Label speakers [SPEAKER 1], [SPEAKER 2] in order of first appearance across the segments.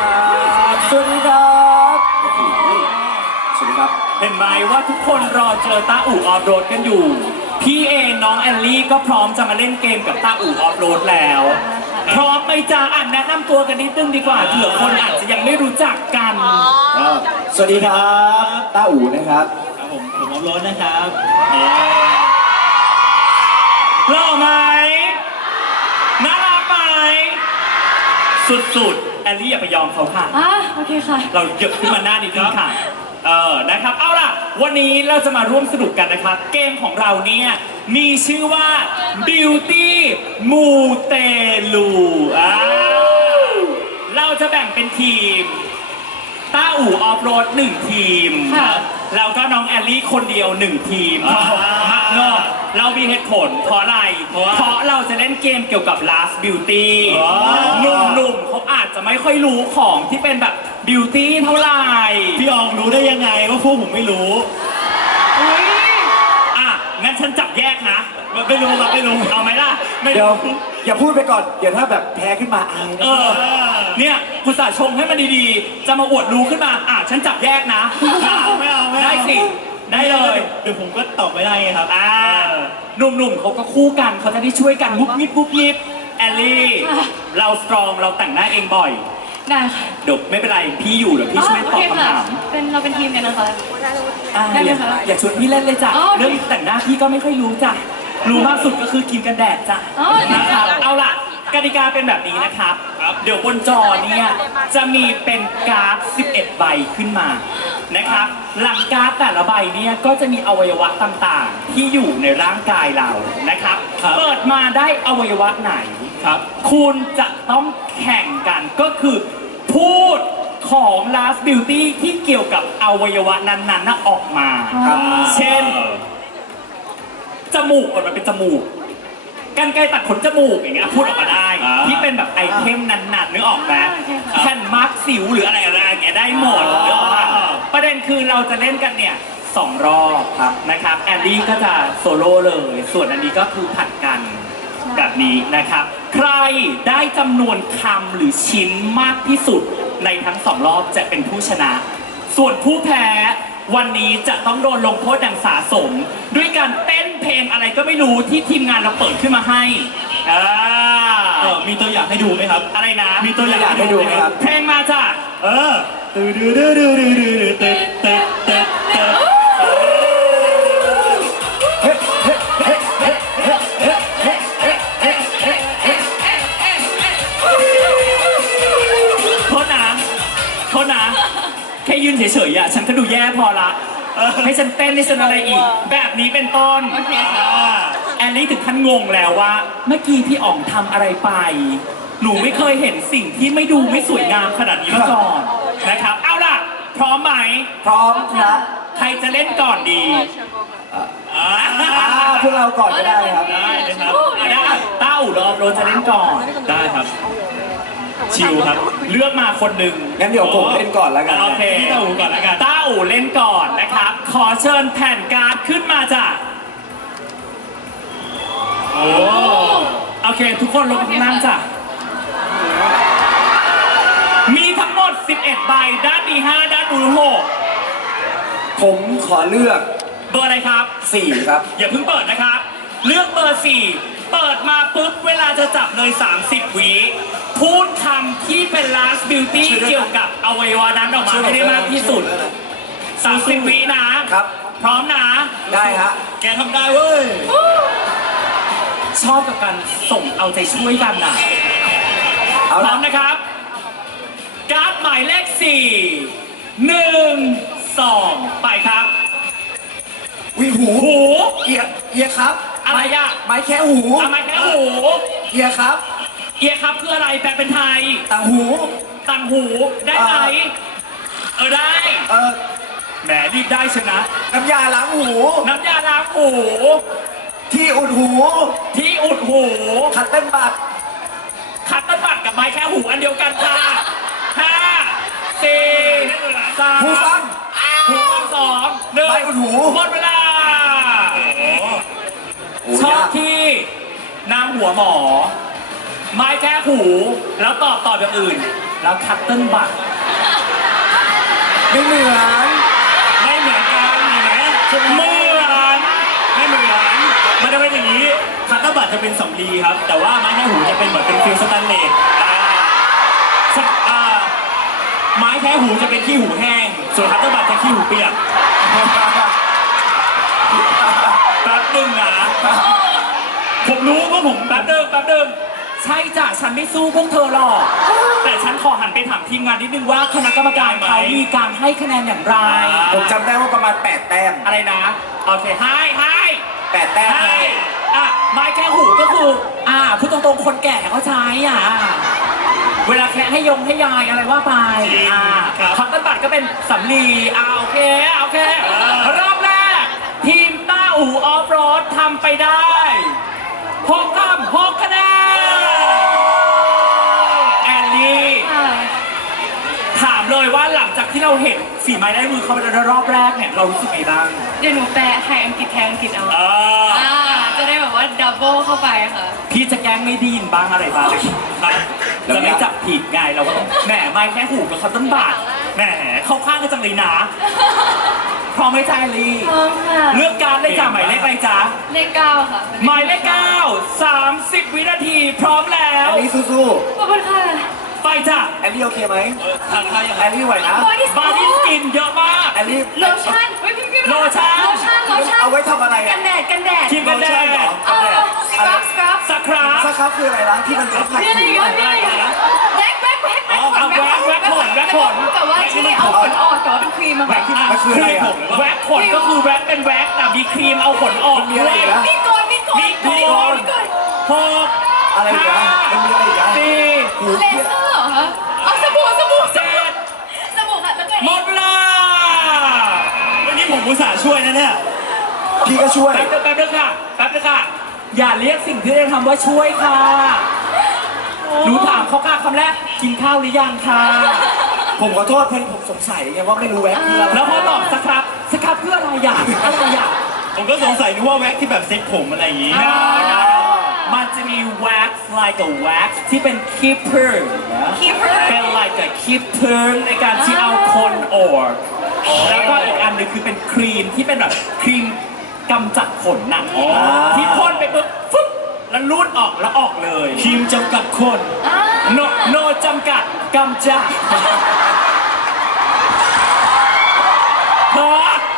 [SPEAKER 1] ครับสวัสดีครับสวัสดีครับ
[SPEAKER 2] เห็นไหมว่าทุกคนรอเจอต้าอู่ออฟโรดกันอยู่พี่เองน้องแอลลี่ก็พร้อมจะมาเล่นเกมกับต้าอู่ออฟโรดแล้วพร้อมไหมจ๊ะแนะนำตัวกันนิดนึงดีกว่าเผื่อคนอาจจะยังไม่รู้จักกัน
[SPEAKER 1] สวัสดีครับต้าอู๋นะครับ
[SPEAKER 2] ครับผมออฟโรดนะครับหล่อไหมน่ารักไหมสุดๆแอลลี่อย่าไปยอมเขาค่ะ
[SPEAKER 3] โอเคค่ะ
[SPEAKER 2] เราเยอะขึ้นมาหน้านิดนึงค่ะนะครับเอาล่ะวันนี้เราจะมาร่วมสนุกกันนะครับเกมของเราเนี่ยมีชื่อว่า Beauty มูเตลูเราจะแบ่งเป็นทีมต้าอู่ออฟโรด1ทีมแล้วก็น้องแอลลี่คนเดียว1ทีมเนาะเรามีเหตุผลเพราะอะไรเพราะเราจะเล่นเกมเกี่ยวกับ Last Beauty หนุ่มๆเขาอาจจะไม่ค่อยรู้ของที่เป็นแบบ Beauty เท่าไหร่
[SPEAKER 1] พี่อองรู้ได้ยังไงว่าพวกผมไม่รู้
[SPEAKER 2] งั้นฉันจับแยกนะไม่รู้เอาไหมล่ะ
[SPEAKER 1] เดี๋ยวอย่าพูดไปก่อนเดี๋ยวถ้าแบบแพ้ขึ้นมาอาย
[SPEAKER 2] เนี่ยคุณสาชงให้มันดีๆจะมาอวดรู้ขึ้นมาฉันจับแยกนะ
[SPEAKER 1] ไม่เอา
[SPEAKER 2] ได้สิได้เลย
[SPEAKER 1] เดี๋ยวผมก็ตอบไม่ได้ไงครับ
[SPEAKER 2] หนุ่มๆเขาก็คู่กันเขาจะได้ช่วยกันมุกนิบแอลลี่เราสตรองเราแต่งหน้าเองบ่อย
[SPEAKER 3] ได้ค่ะ
[SPEAKER 2] เดี๋ยวไม่เป็นไรพี่อยู่เดี๋ยวพี่ช่วยตอบคำถาม
[SPEAKER 3] เราเป็นทีมกันนะคะ
[SPEAKER 2] ได้เลยค่ะอย่าชวนพี่เล่นเลยจ้ะเรื่องแต่งหน้าพี่ก็ไม่ค่อยรู้จ้ะรู้มากสุดก็คือกินกันแดดจ้ะนะครับเอาล่ะกติกาเป็นแบบนี้นะครับเดี๋ยวบนจอเนี่ยจะมีเป็นการ์ด11ใบขึ้นมานะครับหลังการ์ดแต่ละใบเนี่ยก็จะมีอวัยวะต่างๆที่อยู่ในร่างกายเรานะครับเปิดมาได้อวัยวะไหนครับคุณจะต้องแข่งกันก็คือพูดของ Last Beauty ที่เกี่ยวกับอวัยวะนั้นๆออกมาเช่นจมูกมันเป็นจมูกกรรไกรตัดขนจมูกอย่างเงี้ยพูดออกมาได้ที่เป็นแบบไอเทมนั้นๆนึกออกไหมแผ่นมาร์กสิวหรืออะไรอย่างเงี้ยได้หมดนึกออกปะประเด็นคือเราจะเล่นกันเนี่ย2 รอบนะครับแอลลี่ก็จะโซโล่เลยส่วนอันนี้ก็คือผัดกันแบบนี้นะครับใครได้จำนวนคำหรือชิ้นมากที่สุดในทั้ง2 รอบจะเป็นผู้ชนะส่วนผู้แพ้วันนี้จะต้องโดนลงโทษอย่างสาสมด้วยการเต้นเพลงอะไรก็ไม่รู้ที่ทีมงานเราเปิดขึ้นมาให้
[SPEAKER 1] มีตัวอย่างให้ดูไหมครับ
[SPEAKER 2] อะไรนะ
[SPEAKER 1] มีตัวอย่างให้ดูไหมครับ
[SPEAKER 2] เพลงมาจ้ะ
[SPEAKER 1] ตื่นตื่นตื่นตื่นตื่นตื่นตื่นตื่น
[SPEAKER 2] แค่ยืนเฉยๆฉันก็ดูแย่พอละให้ฉันเต้นให้ฉันอะไรอีกแบบนี้เป็นต้นแอลลี่ถึงขั้นงงแล้วว่าเมื่อกี้พี่อ๋องทำอะไรไปหนูไม่เคยเห็นสิ่งที่ไม่ดูไม่สวยงามขนาดนี้มาก่อนนะครับเอาล่ะพร้อมไหม
[SPEAKER 1] พร้อมครับ
[SPEAKER 2] ใครจะเล่นก่อนดี
[SPEAKER 1] พวกเราก่อนก็ได้ครับ
[SPEAKER 2] ได้เลยครับได้ต้าอู่รอบโรจะเล่นก่อน
[SPEAKER 1] ได้ครับ
[SPEAKER 2] ชิวครับเลือกมาคนหนึ่ง
[SPEAKER 1] งั้นเดี๋ยวผมเล่นก่อนแล้วกัน
[SPEAKER 2] โอเคต้าอู่ก่อนแล้วกันต้าอู่เล่นก่อนนะครับขอเชิญแผ่นการ์ดขึ้นมาจ้ะโอเคทุกคนลงข้างล่างจ้ะมีทั้งหมด11ใบด้านนี้5ด้านนู้น
[SPEAKER 1] 6ผมขอเลือก
[SPEAKER 2] เบอร์อะไรครับ
[SPEAKER 1] 4ครับ
[SPEAKER 2] อย่าเพิ่งเปิดนะครับเลือกเบอร์4เปิดมาปุ๊บเวลาจะจับเลย30 วิพูดคำที่เป็น Last Beauty เกี่ยวกับอวัยวะนั้นออกมาให้ได้มากที่สุด30 วินะครับพร้อมนะ
[SPEAKER 1] ได้ฮะ
[SPEAKER 2] แกทำได้เว้ยชอบกับการส่งเอาใจช่วยกันนะพร้อมนะครับการ์ดหมายเลข4 1 2ไปครับ
[SPEAKER 1] หูเอียครับ
[SPEAKER 2] อะไรอะ
[SPEAKER 1] ไม้แค่หู
[SPEAKER 2] ไม้แค่หู
[SPEAKER 1] เอียครับ
[SPEAKER 2] คืออะไรแปลเป็นไทย
[SPEAKER 1] ต่าง
[SPEAKER 2] หูได้ไหมได้แหมรีบได้ชนะ
[SPEAKER 1] น้ำยาล้างหูที่อุดหูคัตเติ้ลบัต
[SPEAKER 2] กับไม้แค่หูอันเดียวกันค่ะ5 4 3
[SPEAKER 1] หูฟัง
[SPEAKER 2] 2 1
[SPEAKER 1] ไม้อุดหู
[SPEAKER 2] หมดเวลาชอบที่นางหัวหมอไม้แค่หูแล้วตอบอย่างอื่น แล้วคัตเติ้ลบัต
[SPEAKER 4] ไม่เหมือน
[SPEAKER 1] ไม่เหมือนกันเห็นไหมเหมือนไม่เหมือนมันจะเป็นอย่างนี้คัตเตอร์บัตจะเป็นสำลีครับ แต่ว่าไม้แค่หูจะเป็นเหมือนเป็นฟิลสแตนเลสไม้แค่หูจะเป็นขี้หูแห้งส่วนคัตเตอร์บัตจะขี้หูเปียกแป๊บหนึงนะผมรู้ว่าผมแป๊บหนึง
[SPEAKER 2] ใช่จ้ะฉันไม่สู้พวกเธอหรอก แต่ฉันขอหันไปถามทีมงานนิดนึงว่าคณะกรรมการเขามีการให้คะแนนอย่างไร
[SPEAKER 4] ผมจำได้ว่าประมาณ 8 แต้ม
[SPEAKER 2] อะไรนะ โอเคให้
[SPEAKER 4] 8 แต้ม
[SPEAKER 2] ให้อ่ะไม้แค่หูก็คือพูดตรงๆคนแก่เขาใช้เวลาแค่ให้ยายอะไรว่าไปคัตเติ้ลบัตก็เป็นสำลีโอเครอบแรก ทีมต้าอู่ออฟโรดทำไปได้6 คะแนนแอนลี่
[SPEAKER 3] ค่ะ
[SPEAKER 2] ถามเลยว่าหลังจากที่เราเห็นฝีไม้ลายมือเขาในรอบแรกเนี่ยเรารู้สึกไงบ้าง
[SPEAKER 3] เดี๋ยวหนูแปลไทยอังกฤษแทนอังกฤษเอา
[SPEAKER 2] อ
[SPEAKER 3] จะได้แบบว่าดับเบิลเข้าไปค่ะ
[SPEAKER 2] พี่จะแกล้งไม่ไดีนบ้างอะไรบ้างครับจะไม่จับผิดไงเราก็ต้องแหมไม่แค่หูกับเขาต้นบาทแหมเข้าข้างกันจังเลยนะพร้อมไหมจ๊ะลี
[SPEAKER 3] พร้อมค่ะ
[SPEAKER 2] เลือกการเลยจ้ะหมายเลขอะไรจ๊ะ
[SPEAKER 3] เลข 9 ค่ะ
[SPEAKER 2] หมายเลข9 30 วินาทีพร้อมแล้
[SPEAKER 4] แอ
[SPEAKER 2] ว
[SPEAKER 4] ลลี่สู้
[SPEAKER 3] ขอบคุณค่ะ
[SPEAKER 2] ไปจ้ะ
[SPEAKER 4] ๆแอลลี่โอเคไหม
[SPEAKER 1] ทางใครยัง
[SPEAKER 4] แอ
[SPEAKER 1] ไง
[SPEAKER 4] ลลี่ไหวนะ
[SPEAKER 3] บอดี้ส
[SPEAKER 2] บาร์ดี้สกินเยอะมาก
[SPEAKER 4] แอลลี่
[SPEAKER 3] โลชั่นเฮ้ยพี่
[SPEAKER 2] โลชั่น
[SPEAKER 4] เอาไว้ทำอะไร
[SPEAKER 3] กั
[SPEAKER 4] อ่ะ
[SPEAKER 3] นแดด
[SPEAKER 2] ครีมกันแดด
[SPEAKER 3] สครับ
[SPEAKER 2] สครับ
[SPEAKER 4] สครับคืออะไรนะที่มันทับผัด
[SPEAKER 3] มีอะไร
[SPEAKER 4] ผิ
[SPEAKER 3] อี
[SPEAKER 4] ว
[SPEAKER 3] กมีอะไรอีกแว็กขนแต่ว่าที่นี่เอาขนออกแต่ว่าเป็นครีมมาแบบ
[SPEAKER 4] มันคืออะไรอ่ะ
[SPEAKER 2] แว็กขนก็คือแว็กเป็นแว็กแต่มีครีมเอาขนออก
[SPEAKER 4] มี
[SPEAKER 2] ด้
[SPEAKER 4] อะไร
[SPEAKER 2] วย
[SPEAKER 4] อีกนะ
[SPEAKER 3] มีโกน
[SPEAKER 2] หก
[SPEAKER 4] อะไรอีกนะมันมีอะไรอีกนะ
[SPEAKER 2] สี่
[SPEAKER 3] เลเซอร์เหรอคะเอาสบู่
[SPEAKER 2] เจ็ด
[SPEAKER 3] ค่ะแล้วก็
[SPEAKER 2] หมดเวลา
[SPEAKER 1] วันนี้ผมอุตส่าห์ช่วยนะเนี่ย
[SPEAKER 4] พี่ก็ช่วย
[SPEAKER 2] แป๊บนึงค่ะอย่าเรียกสิ่งที่ได้ทำว่าช่วยค่ะหนูถามเขาค่ะคำแรกกินข้าวหรือยังค่ะ
[SPEAKER 4] ผมขอโทษเพื่อนผมสงสัยไงว่าไม่รู้แว็กคืออะไร
[SPEAKER 2] แล้วพอตอบสครับเพื่ออะไรอย่าง
[SPEAKER 1] ผมก็สงสัยนึกว่าแว็กที่แบบเซ็ตผมอะไรอย่างงี้
[SPEAKER 2] มันจะมี wax like a wax ที่เป็น keeper เป็น like a keeper ในการที่เอาคนออกแล้วก็อีกอันหนึงคือเป็นครีมที่เป็นแบบครีมกำจัดขนหนังที่พ่นไปปุ๊บฟึ๊บแล้วรูดออกแล้วออกเลย
[SPEAKER 1] ครีมจำกัดคน
[SPEAKER 2] โนจำกัดกำจัดพอ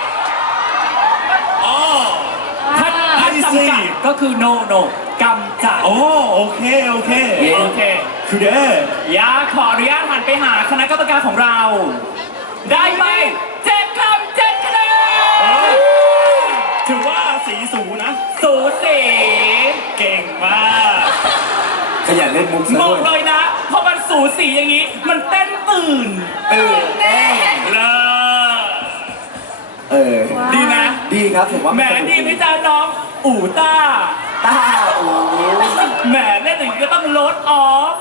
[SPEAKER 1] อ๋อ
[SPEAKER 2] ถ้าจำกัดก็คือ no กำจัด
[SPEAKER 1] โอ้โอเค
[SPEAKER 2] โอเค
[SPEAKER 1] คือเด้อ
[SPEAKER 2] อย่าขออนุญาตหันไปหาคณะกรรมการของเรา ได้ไหม7 คำ 7 คะแนน
[SPEAKER 1] ถือว่าสีสูนะ
[SPEAKER 2] สูสี
[SPEAKER 1] เก่งมาก
[SPEAKER 4] ขยันเล่นมุกซะ
[SPEAKER 2] บอ
[SPEAKER 4] ด้
[SPEAKER 2] ก
[SPEAKER 4] วย
[SPEAKER 2] เลยนะพอมันสูสีอย่างนี้ มันเต้นตื่น
[SPEAKER 1] เลิศ
[SPEAKER 2] ดีไหม
[SPEAKER 4] ดีครับผมว่า
[SPEAKER 2] แหมดีไหมจ๊ะน้องอู่ต้า
[SPEAKER 4] ต้าโอ้
[SPEAKER 2] แหมเล่นอย่างนี้ก็ต้องลดออฟ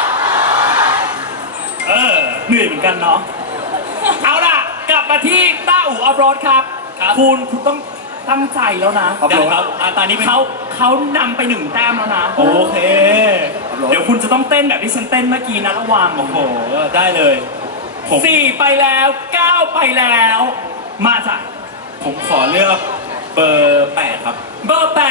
[SPEAKER 2] เหนื่อยเหมือนกันเนาะ เอาล่ะ กลับมาที่ต้าอู่ออฟโรดครับ คุณต้องตั้งใจแล้วนะ
[SPEAKER 4] ครับ
[SPEAKER 1] ได้
[SPEAKER 4] ผม
[SPEAKER 1] ครับตอนนี้เป็น
[SPEAKER 2] เขานำไป1 แต้มแล้วนะ
[SPEAKER 1] โอเค
[SPEAKER 2] เดี๋ยวคุณจะต้องเต้นแบบที่ฉันเต้นเมื่อกี้นะระวัง
[SPEAKER 1] โอ้โห ได้เลย
[SPEAKER 2] 4 ไปแล้ว 9 ไปแล้ว มาจ้ะ
[SPEAKER 1] ผมขอเลือกเบอร์8ครับ
[SPEAKER 2] เบอร์8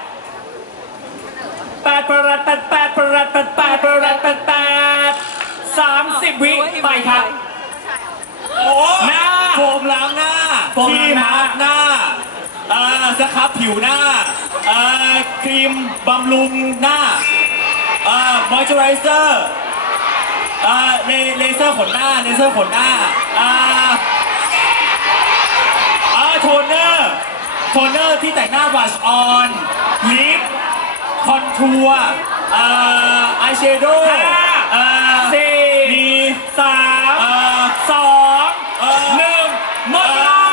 [SPEAKER 2] 8ประรัด8ประรัด8ประรัด8 30 วิไปครับ
[SPEAKER 1] โอ้
[SPEAKER 2] หน้า
[SPEAKER 1] โฟมล้างหน้า
[SPEAKER 2] โฟมล้างหน้า
[SPEAKER 1] ที่มาร์กหน้าสครับผิวหน้าครีมบำรุงหน้ามอยเจอไรเซอร์เลเซอร์ขนหน้าโทนเนอร์ที่แต่งหน้าบลัชออนลิปคอนทัวร์อายแชโดว์
[SPEAKER 2] 4
[SPEAKER 1] มี
[SPEAKER 2] 3 2 1หมดเวลา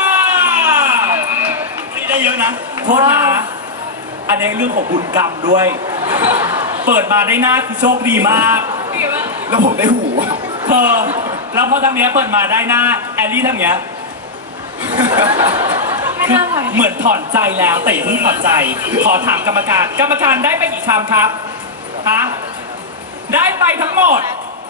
[SPEAKER 1] นี่ได้เยอะนะ
[SPEAKER 2] โทษนะ อันนี้เรื่องของบุญกรรมด้วย เปิดมาได้หน้าคือโชคดีมาก
[SPEAKER 4] แล้วผมได้หูอ่ะ
[SPEAKER 2] เธอ แล้วพอทำเนี้ยเปิดมาได้หน้า แอลลี่ทำเนี้ย
[SPEAKER 3] ไม่น่าไหว
[SPEAKER 2] เหมือนถอนใจแล้วแต่อย่าเพิ่งถอนใจ ขอถามกรรมการ กรรมการได้ไปกี่คำครับ ฮะได้ไปทั้งหมด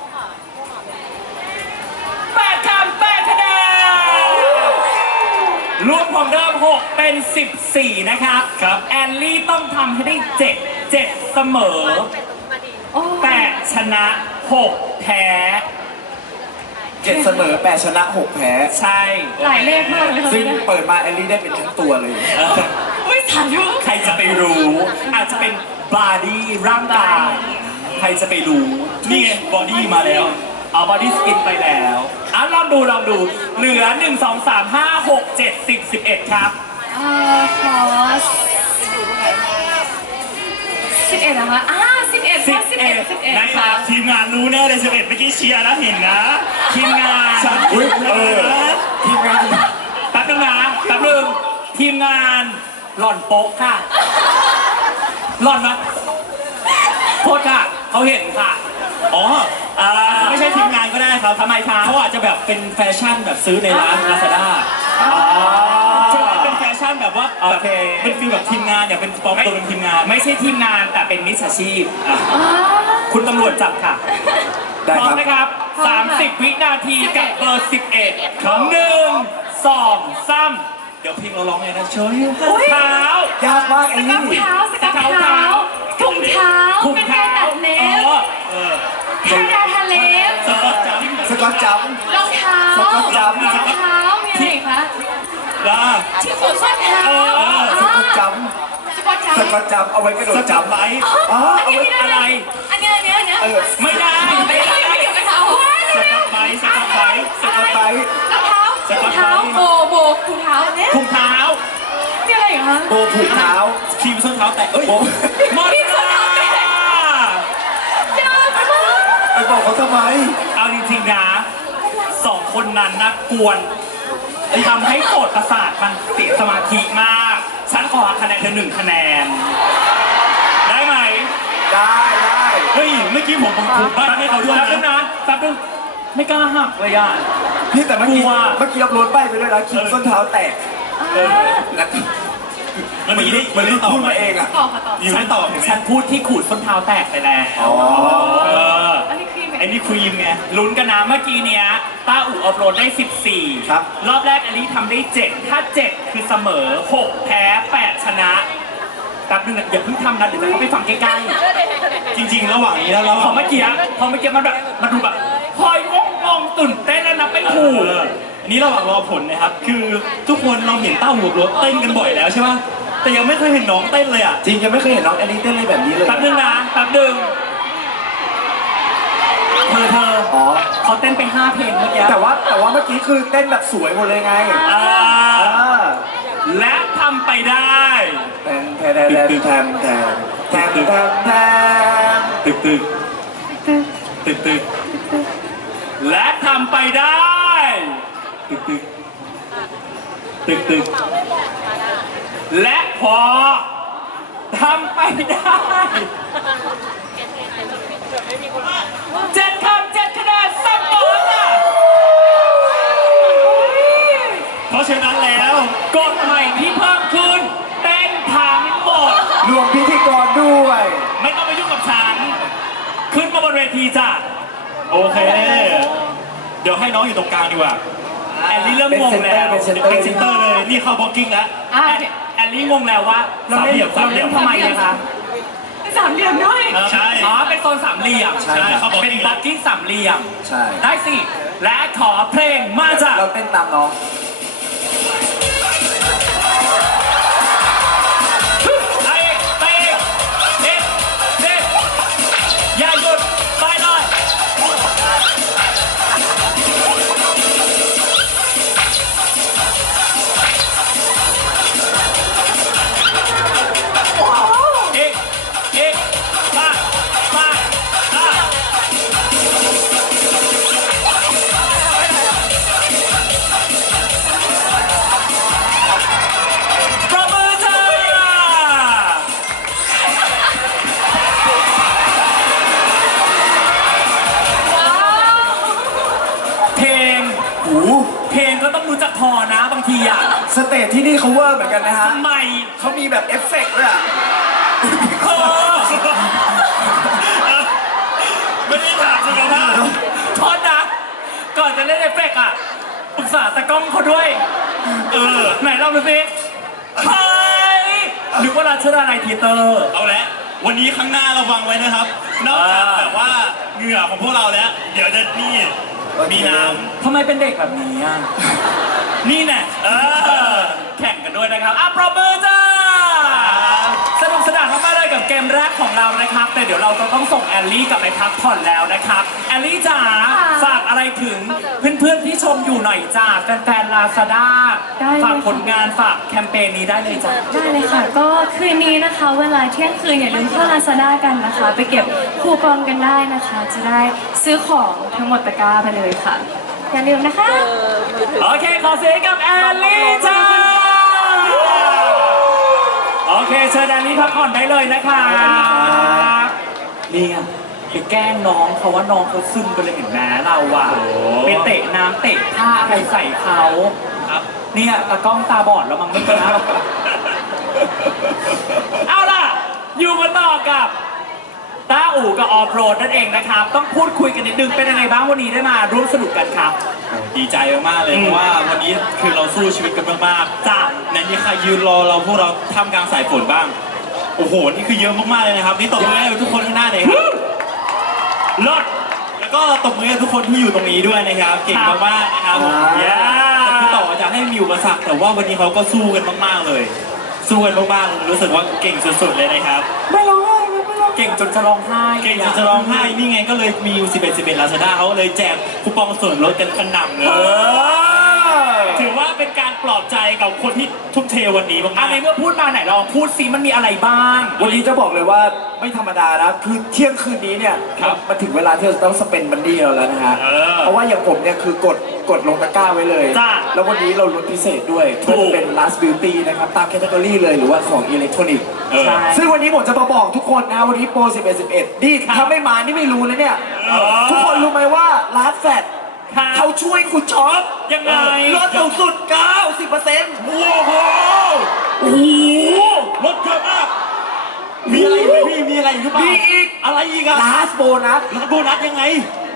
[SPEAKER 2] 8คำ8คะแนนรวมของเดิม6เป็น14นะครับครับแอลลี่ต้องทำให้ได้7เสมอ
[SPEAKER 3] โอ้
[SPEAKER 2] 8ชนะ6แพ้
[SPEAKER 4] 7 เสมอ 8 ชนะ 6 แพ้
[SPEAKER 2] ใช่
[SPEAKER 3] หลายเลขมากเลยค่ะ
[SPEAKER 4] ซึ่งเปิดมาแอลลี่ได้เป็นทั้งตัวเลย
[SPEAKER 3] อุ้ยสาธุ
[SPEAKER 2] ใครจะไปรู้ อาจจะเป็นบอดี้ร่างกายใครจะไปรู้
[SPEAKER 1] นี่ไงบอดี้มาแล้ว
[SPEAKER 2] เอาบอดี้สกินไปแล้วลองดู เหลือ 1 2 3 5 6 7 10 11 ครับ
[SPEAKER 3] ขอ11นะคะ11ค่ะ11
[SPEAKER 2] นะครับ
[SPEAKER 1] ทีมงานรู้แน่เลย11เมื่อกี้เชียร์แล้วเห็นนะ
[SPEAKER 2] ทีมงาน
[SPEAKER 4] อุ๊ยทีมงาน
[SPEAKER 2] แป๊บนึงทีมงานหล่อนโป๊กค่ะ หล่อนนะโทษค่ะ เขาเห็นค่ะ
[SPEAKER 1] อ๋อไม่ใช่ทีมงานก็ได้ครับ
[SPEAKER 2] ทำไมคะ
[SPEAKER 1] เขาอาจจะแบบเป็นแฟชั่นแบบซื้อในร้าน Lazada ใช่ไหมเป็นแฟชั่นแบบว่า
[SPEAKER 2] โอ
[SPEAKER 1] แบบ
[SPEAKER 2] เค
[SPEAKER 1] เป็นฟีลแบบทีมงานอย่าเป็นปลอมตัวเป็นทีมงาน
[SPEAKER 2] ไม่ใช่ทีมงานแต่เป็นมิจฉาชีพ คุณตำรวจจับค่ะ
[SPEAKER 4] ได้
[SPEAKER 2] พร้อ
[SPEAKER 4] ค
[SPEAKER 2] ม
[SPEAKER 4] รับ
[SPEAKER 2] นะครับ 30 วินาทีกับเบอร์ 11ครับ1 2 3
[SPEAKER 1] เดี๋ยวเพลงเราร้องไงนะโชว์ยู
[SPEAKER 2] เท้าย
[SPEAKER 4] ากมากแอล
[SPEAKER 3] สกั
[SPEAKER 4] ลี่
[SPEAKER 3] ดเท้าสกัดเท้าถุงเท้า
[SPEAKER 2] ถุง
[SPEAKER 3] เป็นไง
[SPEAKER 2] เท้า
[SPEAKER 3] ตัดเล็บ ทาราทาเล็บ
[SPEAKER 1] สกอตจัมป์
[SPEAKER 4] สกอตจัมป์
[SPEAKER 3] รองเท้า
[SPEAKER 4] สก๊อตจัมป์
[SPEAKER 3] รองเท้ามีอะไรอีกคะ
[SPEAKER 1] ล่า
[SPEAKER 3] ที่ผูกข้อเท้า
[SPEAKER 4] สกอตจัมป์
[SPEAKER 3] สก๊อตจัม
[SPEAKER 4] ส
[SPEAKER 3] ป์
[SPEAKER 4] กอตจัมป์เอาไว้กระโด
[SPEAKER 1] ส
[SPEAKER 4] ด
[SPEAKER 1] กั
[SPEAKER 4] จั
[SPEAKER 1] ด
[SPEAKER 4] มป์
[SPEAKER 1] ไว้
[SPEAKER 4] อ๋อ
[SPEAKER 3] อัน
[SPEAKER 4] เอา
[SPEAKER 3] นี้
[SPEAKER 4] ไว้
[SPEAKER 3] ไม่ได้อันนี้
[SPEAKER 4] เออ
[SPEAKER 2] ไม่ได้
[SPEAKER 3] ไม่เกี่ยวกับเท้า
[SPEAKER 1] สกัดไว้สกัดไว้
[SPEAKER 4] สกอตไบต์
[SPEAKER 3] รองเท้าถุงเท้าโบถุงเท้าเนี่ย
[SPEAKER 2] ถุงเท้า
[SPEAKER 3] มีอะไรอีกคะ
[SPEAKER 4] โบผูกเท้า
[SPEAKER 1] ครีมส้นเท้าแตะเอ้ย
[SPEAKER 4] โบ
[SPEAKER 2] หมดเวลา
[SPEAKER 3] เจ้าพระ
[SPEAKER 4] ไปบอกเขาทำไม
[SPEAKER 2] เอาจริงๆนะ2 คนนั้นนะกวนทำให้โกรธประสาทมันเสียสมาธิมาก ฉันขอคะแนนเธอ1 คะแนน ได้ไหม
[SPEAKER 4] ได้ได้
[SPEAKER 1] เฮ้ยเมื่อกี้ผมถูกบ้านให้เขาด้วย
[SPEAKER 2] แป๊บนึง
[SPEAKER 1] นะ
[SPEAKER 2] นะแป๊บนึงไม่กล้าหักเลยอ่ะ
[SPEAKER 4] พี่แต่เมื่อกี้
[SPEAKER 2] กลัว
[SPEAKER 4] เมื่อกี้อัพโหลดไปด้วยนะคลิปส้นเท้าแตกแล้วก็
[SPEAKER 1] มันมีมันได้ตอบ
[SPEAKER 4] พูด
[SPEAKER 1] ไหม
[SPEAKER 4] มาเองอ่ะ
[SPEAKER 3] ต่อค่ะต่อ
[SPEAKER 1] อยู่ไม่ตอบเห็นไหม
[SPEAKER 2] ฉันพูดที่ขูดส้นเท้าแตกไปแล้ว
[SPEAKER 4] อ๋อ
[SPEAKER 2] เออ
[SPEAKER 3] อันนี้ครีม
[SPEAKER 1] ไอ้นี่ครีมไง
[SPEAKER 2] ลุ้นกันนะเมื่อกี้เนี้ยต้าอู่อัพโหลดได้ 14
[SPEAKER 4] ครับ
[SPEAKER 2] รอบแรกอลิทำได้ 7 ถ้า 7 คือเสมอ 6 แพ้ 8 ชนะแป๊บนึงนะอย่าเพิ่งทำนะเดี๋ยวจะเข้าไปฟังใกล้ๆ
[SPEAKER 1] จริงๆ ระหว่างนี้แล้วเรา
[SPEAKER 2] พอเมื่อกี้มันแบบมันดูแบบพลอยงงตื่นเต้นแล้วนะไม่ถูก
[SPEAKER 1] อันนี้ระหว่างรอผลนะครับ คือทุกคนเราเห็นเต้าหูรถเต้นกันบ่อยแล้วใช่ไหมแต่ยังไม่เคยเห็นน้องเต้นเลยอ่ะ
[SPEAKER 4] จริงยังไม่เคยเห็นน้องแอลลี่เต้นเลยแบบนี้เลย
[SPEAKER 2] แป๊บนึงนะแป๊บนึงเธอ
[SPEAKER 4] อ๋อ
[SPEAKER 2] เขาเต้นไป5 เพลงเมื่อกี้
[SPEAKER 4] แต่ว่าเมื่อกี้คือเต้นแบบสวยหมดเลยไง
[SPEAKER 2] อ่า
[SPEAKER 4] อ่า
[SPEAKER 2] และทำไปได้
[SPEAKER 4] แทมแทมแทมแทมแทมแทมแทม
[SPEAKER 1] ตึกตึกตึกตึก
[SPEAKER 2] และทำไปได้
[SPEAKER 1] ตึกตึกตึกตึก
[SPEAKER 2] และพอทำไปได้7 คำ 7 คะแนนเสมอค่ะ
[SPEAKER 1] เพราะฉะนั้นแล้ว
[SPEAKER 2] กฎใหม่ที่เพิ่มขึ้นเต้นทั้งหมด
[SPEAKER 4] รวมพิธีกรด้วย
[SPEAKER 2] ไม่ต้องมายุ่งกับฉัน ขึ้นมาบนเวทีจ้ะ
[SPEAKER 1] โอเค เดี๋ยวให้น้องอยู่ตรงกลางดีกว่า
[SPEAKER 2] แอลลี่เริ่มงงแล้ว
[SPEAKER 4] เป็นเซนเตอร์
[SPEAKER 1] เป็นเซนเตอร์เลย นี่เข้าบล็อกกิ้งแล้ว
[SPEAKER 2] แอลลี่งงแล้วว่าเราเล่นทำไมนะคะ
[SPEAKER 3] สามเหลี่ยมด้วย
[SPEAKER 1] ใช่
[SPEAKER 2] อ๋อเป็นโซนสามเหลี่ยม
[SPEAKER 1] ใช่เขาบอก
[SPEAKER 2] เป็นบล็อกกิ้งสามเหลี่ยม
[SPEAKER 4] ใช่
[SPEAKER 2] ได้สิ และขอเพลงมาจาก
[SPEAKER 4] เราเต้นตามน้อง
[SPEAKER 2] ไอ้เตะเด็ดเด็ดอย่าหยุดไปหน่อยอีกมาประมือจ้า เพลง
[SPEAKER 4] หู
[SPEAKER 2] เพลงก็ต้องรู้จักพอนะบางทีอ่ะ
[SPEAKER 4] สเตจที่นี่เขาเวอร์เหมือนกันนะฮะ
[SPEAKER 2] ทำไม
[SPEAKER 4] เขามีแบบเอฟเฟกต์ด้วยอ่ะ
[SPEAKER 2] เออ
[SPEAKER 1] ไม่ได้ถามสุขภาพ
[SPEAKER 2] โทษนะ ก่อนจะเล่นเอฟเฟกต์อ่ะปรึกษาตากล้องเขาด้วย ไหนลองดูสิเฮ้ยนึกว่าราชดาลัยเทเตอร์
[SPEAKER 1] เอาละวันนี้ข้างหน้าระวังไว้นะครับ นอกจากแบบว่าเหงื่อของพวกเราแล้ว เดี๋ยวจะนี่มีน้
[SPEAKER 2] ทำไมเป็นเด็กแบบนี้อ่ะ นี่แน่แข่งกันด้วยนะครับปรบมือจ้า สนุกสนานมากๆเลยกับเกมแรกของเรานะครับ แต่เดี๋ยวเราจะต้องส่งแอลลี่กลับไปพักผ่อนแล้วนะครับ แอลลี่จ๋าฝากอะไรถึงเพื่อนๆที่ชมอยู่หน่อยจ้าแฟนๆลาซาด้า
[SPEAKER 3] ได้เลยค่ะ
[SPEAKER 2] ฝากผลงานฝากแคมเปญนี้ได้เลยจ้า
[SPEAKER 3] ได้เลยค่ะ ก็คืนนี้นะคะ เวลาเที่ยงคืนอย่าลืมเข้า Lazada กันนะคะ ไปเก็บคูปองกันได้นะคะ จะได้ซื้อของทั้งหมดตะกร้าไปเลยค่ะ อย่าลืมนะคะ
[SPEAKER 2] โอเค ขอเสียงกับแอลลี่จ้า โอเค เชิญแอลลี่พักผ่อนได้เลยนะคะเนี่ยไปแกล้งน้องเขาว่าน้องเขาซึมไปเลยเห็นไหมเราอะไปเตะน้ำเตะผ้าอะไรใส่เขาเนี่ยตากล้องตาบอดแล้วมั้งไม่เป็นไรเอาล่ะ อยู่กันต่อกับต้าอู่กับออฟโรดนั่นเองนะครับ ต้องพูดคุยกันนิดนึงเป็นยังไงบ้างวันนี้ได้มาร่วมสนุกกันครับ
[SPEAKER 1] ดีใจมากๆเลยเพราะว่าวันนี้คือเราสู้ชีวิตกันมากๆจ้าในนี้ใครยืนรอเราพวกเราท่ามกลางสายฝนบ้าง โอ้โห นี่คือเยอะมากๆเลยนะครับ นี่ตบมือให้ทุกคนข้างหน้าเลยครับ
[SPEAKER 2] เลิศ
[SPEAKER 1] แล้วก็ตบมือให้ทุกคนที่อยู่ตรงนี้ด้วยนะครับ เก่งมากๆนะครับ
[SPEAKER 2] ย่า
[SPEAKER 1] คือต่อจากให้มีอุปสรรคแต่ว่าวันนี้เขาก็สู้กันมากๆเลย สู้กันมากๆรู้สึกว่าเก่งสุดๆเลยนะครับ
[SPEAKER 2] ไม่ร้องไห้ไม่ร้องเก่งจนจะร้องไห้
[SPEAKER 1] เก่งจนจะร้องไห้นี่ไงก็เลยมีอยู่11 ลาซาด้าเขาเลยแจกคูปองส่วนลดกันกระหน่ำเลยถือว่าเป็นการปลอบใจกับคนที่ทุ่มเทวันนี้
[SPEAKER 2] อั
[SPEAKER 1] มาน ก
[SPEAKER 2] ในเมื่อพูดมาไหนลองพูดซิมันมีอะไรบ้าง
[SPEAKER 4] วันนี้จะบอกเลยว่าไม่ธรรมดานะคือเที่ยงคืนนี้เนี่ยมันถึงเวลาที่เราต้องสเปนบันดี้เราแล้วนะฮะเพราะว่าอย่างผมเนี่ยคือกดลงตะกร้าไว้เลย
[SPEAKER 2] จ้ะ
[SPEAKER 4] แล้ววันนี้เราลดพิเศษด้วย
[SPEAKER 2] ถูก
[SPEAKER 4] มันเป็น last beauty นะครับตามแคตตากรีเลยหรือว่าของอิเล็กทรอนิกส์
[SPEAKER 2] ใช่
[SPEAKER 4] ซึ่งวันนี้ผมจะมาบอกทุกคนนะวันนี้โปร11นี่ถ้าไม่มานี่ไม่รู้นะเนี่ยทุกคนรู้ไหมว่า last fat
[SPEAKER 2] ครับ
[SPEAKER 4] เขาช่วยคุณช็อป
[SPEAKER 2] ยังไง
[SPEAKER 4] ลดสูงสุด 90%
[SPEAKER 1] โอ้โหโอ้โหลดเยอะมากมีอะไรอีกไหมพี่มีอะไรอีกหรือเปล่า
[SPEAKER 4] มีอีก
[SPEAKER 1] อะไรอีกอะ
[SPEAKER 4] last bonus
[SPEAKER 1] แล้วโบนัสยังไง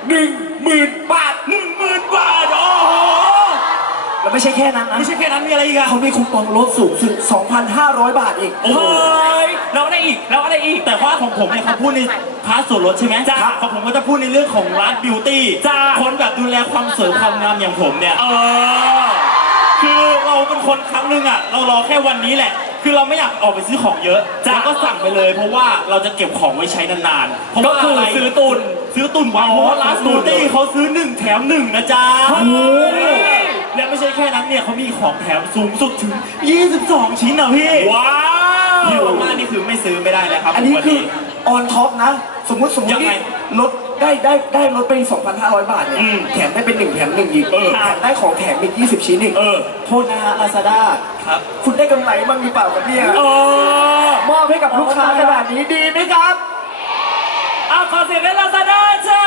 [SPEAKER 4] 10,000 บาท
[SPEAKER 1] 10,000 บาทโอ้โห
[SPEAKER 4] แล้วไม่ใช่แค่นั้นนะ
[SPEAKER 1] ไม่ใช่แค่นั้นมีอะไรอีกอะ
[SPEAKER 4] เขามีคูปองลดสูงสุด 2,500 บาทอีก
[SPEAKER 1] โอ้โห
[SPEAKER 2] เฮ้ยแล้วอะไรอีกแล้วอะไรอีก
[SPEAKER 1] แต่ว่าของผมเนี่ยเขาพูดในพาร์ทส่วนลดใช่ไหม
[SPEAKER 2] จ้ะ
[SPEAKER 1] ของผมก็จะพูดในเรื่องของร้านบิวตี้
[SPEAKER 2] จ้ะ
[SPEAKER 1] คนแบบดูแลความสวยความงามอย่างผมเนี่ย คือเราเป็นคนครั้งหนึ่งอ่ะเรารอแค่วันนี้แหละ คือเราไม่อยากออกไปซื้อของเยอะเราก็สั่งไปเลย เพราะว่าเราจะเก็บของไว้ใช้นานๆเพราะ
[SPEAKER 2] ก็
[SPEAKER 1] ว่า
[SPEAKER 2] คือ
[SPEAKER 1] อะไร
[SPEAKER 2] ซื้อตุน
[SPEAKER 1] ซื้อตุนไว้เพราะว่าร้าน
[SPEAKER 2] ซื้
[SPEAKER 1] บิ
[SPEAKER 2] อ
[SPEAKER 1] ว
[SPEAKER 2] ตุน
[SPEAKER 1] ตี้เขาซื้อ1 แถม 1นะจ๊ะ
[SPEAKER 2] โอ้โห
[SPEAKER 1] และไม่ใช่แค่นั้นเนี่ยเขามีของแถมสูงสุดถึง 22 ชิ้นอ่ะพี่
[SPEAKER 2] ว้าว
[SPEAKER 1] เยอะมากนี่คือไม่ซื้อไม่ได้แล้วครับ
[SPEAKER 4] อันนี้
[SPEAKER 1] วัน
[SPEAKER 4] คือ on top นะ สมมุติ
[SPEAKER 1] ยังไง
[SPEAKER 4] นี่ลดได้ลดไป 2,500 บาทเนี่ย แถมได้เป็น1 แถม 1 อีก แถมได้ของแถมอีก 20 ชิ้นอีก โทษนะฮะ Lazada
[SPEAKER 1] ครับ
[SPEAKER 4] คุณได้กำไรบ้างหรือเปล่าครับเนี่ย มอบให้กับลูกค้าขนาดนี้ดีไหมครับ
[SPEAKER 2] เอาขอเสียงให้ลาซาด้าจ้า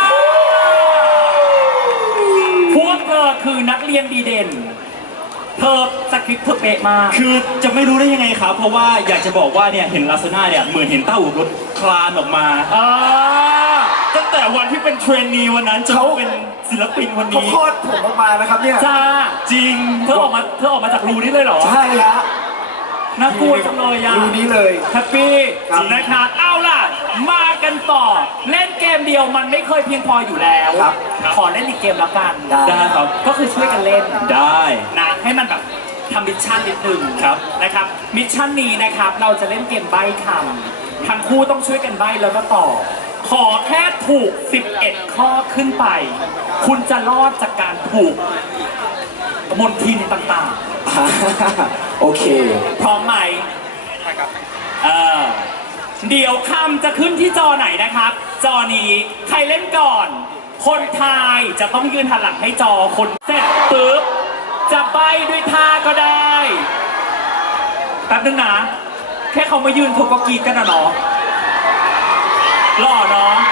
[SPEAKER 2] พวกเธอคือนักเรียนดีเด่น เธอสคริปต์เธอเป๊ะมาก
[SPEAKER 1] คือจะไม่รู้ได้ยังไงครับ เพราะว่าอยากจะบอกว่าเนี่ยเห็นลาซาด้าเนี่ยเหมือนเห็นเต้าหู้รถคลานออกมาตั้งแต่วันที่เป็นเทรนนีวันนั้นจนเป็นศิลปินวัน
[SPEAKER 4] เขา
[SPEAKER 1] นี้
[SPEAKER 4] คลอดผมออกมานะครับเนี่ย
[SPEAKER 2] จ้า
[SPEAKER 1] จริง
[SPEAKER 2] เธอออกมาจากรูนี้เลยเหรอ
[SPEAKER 4] ใช่ฮะ
[SPEAKER 2] น่ากลัวจังเลยอ่ะ
[SPEAKER 4] ดูนี้เลย
[SPEAKER 2] แฮปปี้
[SPEAKER 4] ครับ
[SPEAKER 2] นะครับเอาล่ะ มากันต่อ เล่นเกมเดียวมันไม่เคยเพียงพออยู่แล้ว
[SPEAKER 4] ครับ
[SPEAKER 2] ขอเล่นอีกเกมแล้วกัน
[SPEAKER 4] ได้ครับ
[SPEAKER 2] ก็คือช่วยกันเล่น
[SPEAKER 1] ได้
[SPEAKER 2] นะให้มันแบบทำมิชชั่นนิดนึง
[SPEAKER 1] ครับ
[SPEAKER 2] นะครับมิชชั่นนี้นะครับเราจะเล่นเกมใบ้คำทั้งคู่ต้องช่วยกันใบ้แล้วก็ตอบขอแค่ถูก 11 ข้อขึ้นไป คุณจะรอดจากการถูกมนทินต่าง
[SPEAKER 4] โอเค
[SPEAKER 2] ๆ พร้อมไหมเออเดี๋ยวคำจะขึ้นที่จอไหนนะครับ จอนี้ใครเล่นก่อน คนทายจะต้องยืนหันหลังให้จอคนเสร็จปุ๊บจะใบด้วยท่าก็ได้แป๊บนึงนะ แค่เขามายืนถูกก็กรีดกันนะเนาะหล่อเนาะ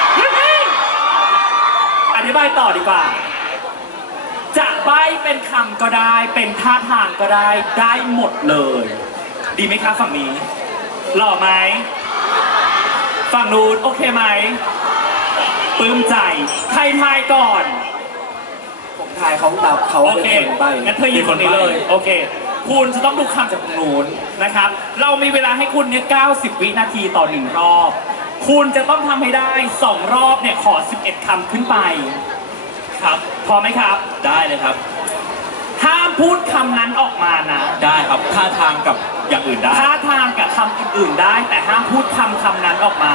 [SPEAKER 2] อธิบายต่อดีกว่า จะใบเป็นคำก็ได้ เป็นท่าทางก็ได้ ได้หมดเลย ดีไหมคะฝั่งนี้ หล่อไหม ฝั่งนู้นโอเคไหมปลื้มใจใครทายก่อน
[SPEAKER 4] ผมทายเขาตามเขา
[SPEAKER 2] โอ
[SPEAKER 4] เป็น
[SPEAKER 2] เค
[SPEAKER 4] คนใบ้
[SPEAKER 2] งั้นเธอยืนตรงนี้เลย โอเค คุณจะต้องดูคำจากตรงนู้นนะครับ เรามีเวลาให้คุณเนี่ย90 วินาทีต่อ1รอบ คุณจะต้องทำให้ได้ 2 รอบเนี่ยขอ 11 คำขึ้นไป
[SPEAKER 1] ครับ
[SPEAKER 2] พอไหมครับ
[SPEAKER 1] ได้เลยครับ
[SPEAKER 2] ห้ามพูดคำนั้นออกมานะ
[SPEAKER 1] ได้ครับท่าทางกับอย่างอื่นได้
[SPEAKER 2] ท่าทางกับคำอื่นๆได้ แต่ห้ามพูดคำนั้นออกมา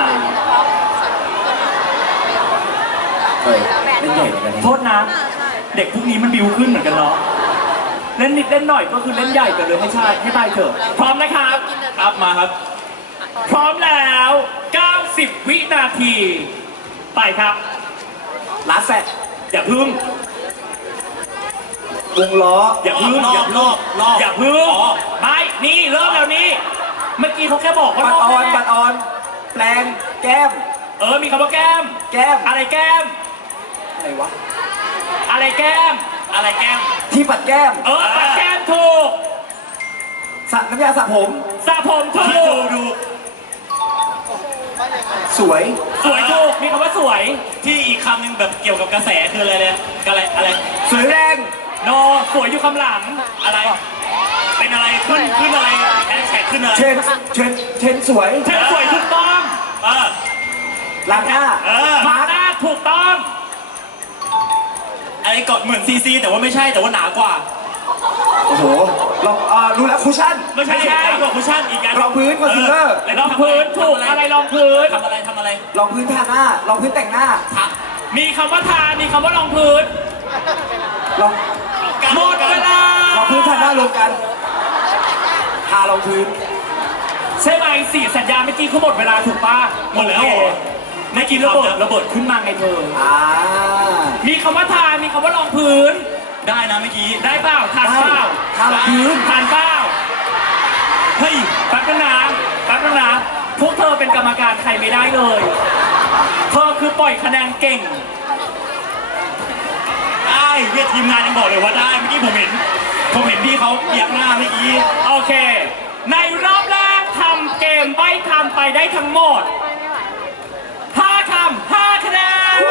[SPEAKER 4] เล่นใหญ่เหมือนกันนะ
[SPEAKER 2] โทษนะ เด็กพวกนี้มันบิวขึ้นเหมือนกันเนาะ เล่นนิดเล่นหน่อยก็คือเล่นใหญ่กันเลยให้ใช่ให้ไปเถอะ พร้อมนะครับ
[SPEAKER 1] ครับมาครับ
[SPEAKER 2] พร้อมแล้ว 90 วินาที ไปครับ
[SPEAKER 4] ลาแฟด
[SPEAKER 2] อย่าพึ่ง
[SPEAKER 4] วงล้อ
[SPEAKER 2] อย่าพึ่ง
[SPEAKER 1] รอบ
[SPEAKER 2] อย่าพึ่ง
[SPEAKER 1] รอบรอบ
[SPEAKER 2] อย่าพึ่ง
[SPEAKER 1] อ๋อ
[SPEAKER 2] ไม่นี่เริ่มแล้วนี่ เมื่อกี้เขาแค่บอกว่า
[SPEAKER 4] บัตรออนบัตรออน แปลงแก้ม
[SPEAKER 2] มีคำว่าแก้ม
[SPEAKER 4] แก้ม
[SPEAKER 2] อะไรแก้ม
[SPEAKER 4] อะไรวะ
[SPEAKER 2] อะไรแก้ม
[SPEAKER 1] อะไรแก้ม
[SPEAKER 4] ที่ปัดแก้ม
[SPEAKER 2] ปัดแก้มถูก
[SPEAKER 4] สระน้ำยาสระผม
[SPEAKER 2] สระผมถู
[SPEAKER 1] ดู
[SPEAKER 2] ก
[SPEAKER 4] สวย
[SPEAKER 2] สวยถูก มีคำว่าสวย
[SPEAKER 1] ที่อีกคำหนึ่งแบบเกี่ยวกับกระแสคืออะไรเลยอะไร
[SPEAKER 4] สวยแรง
[SPEAKER 2] โน สวยอยู่คำหลัง
[SPEAKER 1] อะไร เป็นอะไรขึ้นอะไรแฮชแท็กขึ้นอะไร
[SPEAKER 4] เทรนสวย
[SPEAKER 2] เธอสวยถูกต้อง
[SPEAKER 1] เออ
[SPEAKER 4] ล้างหน้า
[SPEAKER 2] มาหน้าถูกต้อง
[SPEAKER 1] อะไรเกาะเหมือนซีแต่ว่าไม่ใช่แต่ว่าหนากว่า
[SPEAKER 4] โอ้โหลองรู้แล้วคุชชั่น
[SPEAKER 1] ไม่ใช่หนากว่าคุชชั่นอีกอัน
[SPEAKER 4] รองพื้นคอนซีลเลอร์
[SPEAKER 1] แล้ว
[SPEAKER 2] รองพื้นถูกอะไรรองพื้น
[SPEAKER 1] ทำอะไร
[SPEAKER 4] รองพื้นทาหน้ารองพื้นแต่งหน้า
[SPEAKER 1] ทัก
[SPEAKER 2] มีคำว่าทา มีคำว่ารองพื้น
[SPEAKER 4] รอง
[SPEAKER 2] หมดเวลาร
[SPEAKER 4] องพื้นทาหน้ารวมกันทารองพื้น
[SPEAKER 2] ใช่ไหมสี่สัญญาเมื่อกี้เขาหมดเวลาถูกป่ะ
[SPEAKER 1] หมดแล้วเหรอ
[SPEAKER 2] โอเคเมื่อกี้ระเบิดขึ้นมาไงเธอ มีคำว่าทา มีคำว่ารองพื้น
[SPEAKER 1] ได้นะเมื่อกี้
[SPEAKER 2] ได้เปล่าทานเปล่า
[SPEAKER 4] ทารองพื้น
[SPEAKER 2] ทานเปล่า
[SPEAKER 1] เฮ้ย
[SPEAKER 2] แป๊บนึงนะพวกเธอเป็นกรรมการใครไม่ได้เลย เธอคือปล่อยคะแนนเก่ง
[SPEAKER 1] ได้เวียทีมงานยังบอกเลยว่าได้เมื่อกี้ผมเห็นพี่เขาเอียงหน้าเมื่อกี้
[SPEAKER 2] โอเค ในรอบแรกทำเกมใบ้คำไปได้ทั้งหมด 5 คำ 5 คะแนน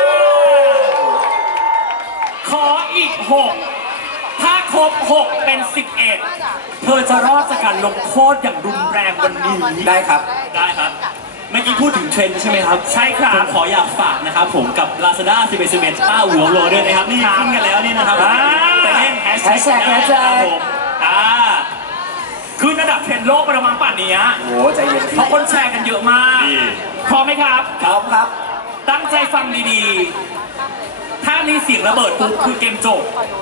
[SPEAKER 2] ขออีก 6 ถ้าครบ 6 เป็น 11 เธอจะรอดจากการลงโทษอย่างรุนแรงวันนี้
[SPEAKER 4] ได้ครับ
[SPEAKER 1] ได้ครับ เมื่อกี้พูดถึงเทรนด์ใช่ไหมครับ
[SPEAKER 2] ใช่ครับ
[SPEAKER 1] ผมขออยากฝากนะครับผมกับ Lazada 11 ป้าหัวโลด้วยนะครับ นี่ขึ้นกันแล้วนี่นะครับ
[SPEAKER 2] อ่า
[SPEAKER 1] ไปเล่นแฮช
[SPEAKER 4] Hashtag
[SPEAKER 1] นะครับผม
[SPEAKER 2] คือระดับเทรนด์โลกประมาณป่านนี้
[SPEAKER 4] โอ้โหใจเย็น
[SPEAKER 2] เพราะคนแชร์กันเยอะมาก
[SPEAKER 1] นี่
[SPEAKER 2] พร้อมไหมครับ
[SPEAKER 4] ครับครับ
[SPEAKER 2] ตั้งใจฟังดีๆ ถ้ามีเสียงระเบิดปุ๊บคือเกมจบ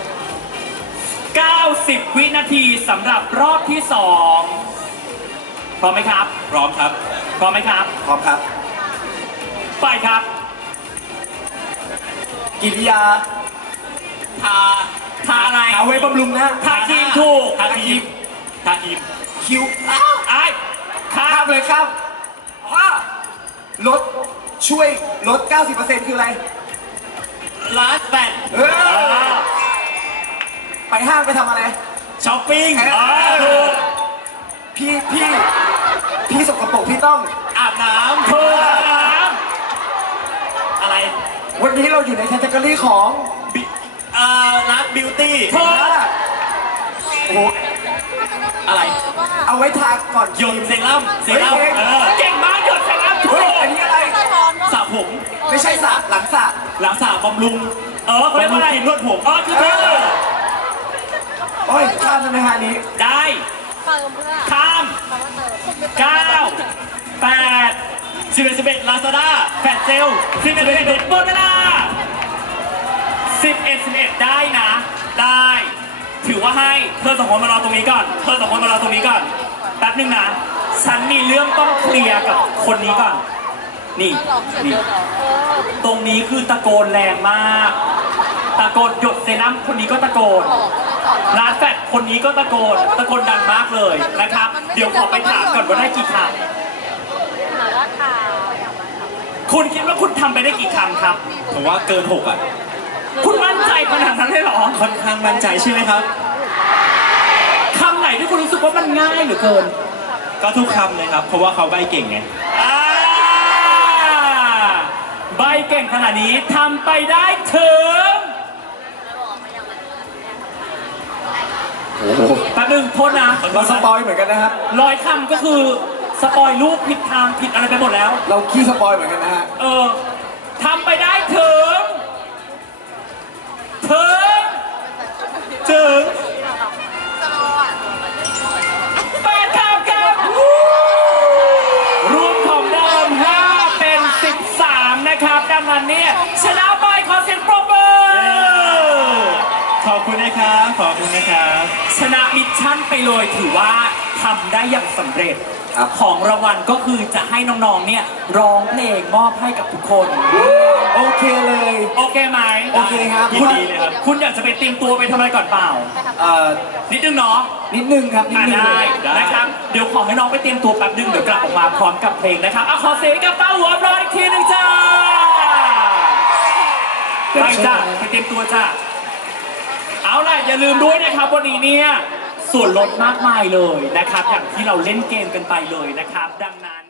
[SPEAKER 2] 90 วินาทีสำหรับรอบที่ 2 พร้อมไหมครับ
[SPEAKER 1] พร้อมครับ
[SPEAKER 2] พร้อมไหมครับ
[SPEAKER 4] พร้อมครับ
[SPEAKER 2] ไปครับ
[SPEAKER 4] กิริยา
[SPEAKER 1] ทา
[SPEAKER 2] ทาอะไร
[SPEAKER 4] เอาไว้บำรุงหน้า
[SPEAKER 2] ทาครีมถูก
[SPEAKER 1] ทาครีมทาครีม
[SPEAKER 4] คิ้ว
[SPEAKER 2] ไอ้ครั
[SPEAKER 4] ข้าม
[SPEAKER 2] บ
[SPEAKER 4] เลยครับลดช่วยลด 90% คืออะไร
[SPEAKER 1] ลาสแบน
[SPEAKER 4] เออไปห้างไปทำอะไร
[SPEAKER 1] ช้อปปิ้ง
[SPEAKER 2] ถูก
[SPEAKER 4] พี่สกปรกพี่ต้อง
[SPEAKER 1] อาบน้ำ
[SPEAKER 2] ถูก
[SPEAKER 1] อะไร
[SPEAKER 4] วันนี้เราอยู่ในแคตตากรีของ
[SPEAKER 1] รักบิวตี้
[SPEAKER 2] ถูก
[SPEAKER 4] โอ้โห
[SPEAKER 1] อะไร
[SPEAKER 4] เอาไว้ทาก่อน
[SPEAKER 1] หยดเซรั่ม
[SPEAKER 2] เก่งมากหยดใส่น้ำถู
[SPEAKER 4] เฮ้ย
[SPEAKER 2] ก
[SPEAKER 4] อันนี้อะไร
[SPEAKER 1] สระผม
[SPEAKER 4] ไม่ใช่สระหลังสระ
[SPEAKER 1] หลังสระบำรุง
[SPEAKER 2] เขาเรียกว่าอะไร
[SPEAKER 1] บำรุงครีมนวดผม
[SPEAKER 2] คือ
[SPEAKER 4] โอ้ยข้ามได้ไหมฮะอันนี้
[SPEAKER 2] ได้ ข้าม 9 8
[SPEAKER 1] 11 Lazada
[SPEAKER 2] แฟดเซล11หมดเวลา11 ได้นะ ได้ ถือว่าให้ เธอสองคนมารอตรงนี้ก่อน แป๊บนึงนะ ฉันมีเรื่องต้องเคลียร์กับคนนี้ก่อน นี่ ตรงนี้คือตะโกนแรงมาก ตะโกนหยดเซรั่มคนนี้ก็ตะโกน ร้านแฟดคนนี้ก็ตะโกนดังมากเลยนะครับ เดี๋ยวขอไปถามก่อนว่าได้กี่คำคุณคิดว่าคุณทำไปได้กี่คำครับ
[SPEAKER 1] ผมว่าเกิน 6 อ่ะ
[SPEAKER 2] คุณมั่นใจขนาดนั้นเลยเหรอ
[SPEAKER 1] ค่อนข้างมั่นใจใช่ไหมครับ
[SPEAKER 2] คำไหนที่คุณรู้สึกว่ามันง่ายเหลือเกิน
[SPEAKER 1] ก็ทุกคำเลยครับ เพราะว่าเขาใบเก่งไง
[SPEAKER 2] ใบเก่งขนาดนี้ทำไปได้ถึง
[SPEAKER 4] โอ้โห
[SPEAKER 2] แป๊บนึงโทษนะ
[SPEAKER 4] เราสปอยเหมือนกันนะครับ
[SPEAKER 2] ร้อยคำก็คือสปอยลูกผิดทางผิดอะไรไปหมดแล้ว
[SPEAKER 4] เราขี้สปอยเหมือนกันนะฮะ
[SPEAKER 2] ทำไปได้ถึง8 คำครับรวมของเดิม 5 เป็น 13 นะครับดังนั้นเนี่ยชนะไปขอเสียงปรบมือ
[SPEAKER 1] ขอบคุณนะครับขอบคุณนะครับ
[SPEAKER 2] ชนะมิชชั่นไปเลยถือว่าทำได้อย่างสำเร็จ
[SPEAKER 4] ครับ
[SPEAKER 2] ของรางวัลก็คือจะให้น้องๆเนี่ยร้องเพลงมอบให้กับทุกคน
[SPEAKER 4] โอเคเลย
[SPEAKER 2] โอเคไหม
[SPEAKER 4] โอเคครับ
[SPEAKER 1] ยินดีเลยครับ
[SPEAKER 2] คุณอยากจะไปเตรียมตัวไปทำอะไรก่อนเปล่า นิดนึงเนาะ
[SPEAKER 4] นิดนึงครับนิดนึง
[SPEAKER 2] ได้
[SPEAKER 1] ได้
[SPEAKER 2] นะครับ เดี๋ยวขอให้น้องไปเตรียมตัวแป๊บนึงเดี๋ยวกลับออกมาพร้อมกับเพลงนะครับเอาขอเสียงกับป้าหัวร้อยอีกทีหนึงจ้าไปจ้าไปเตรียมตัวจ้าเอาล่ะอย่าลืมด้วยนะครับวันนี้เนี่ยส่วนลดมากมายเลยนะครับอย่างที่เราเล่นเกมกันไปเลยนะครับดังนั้น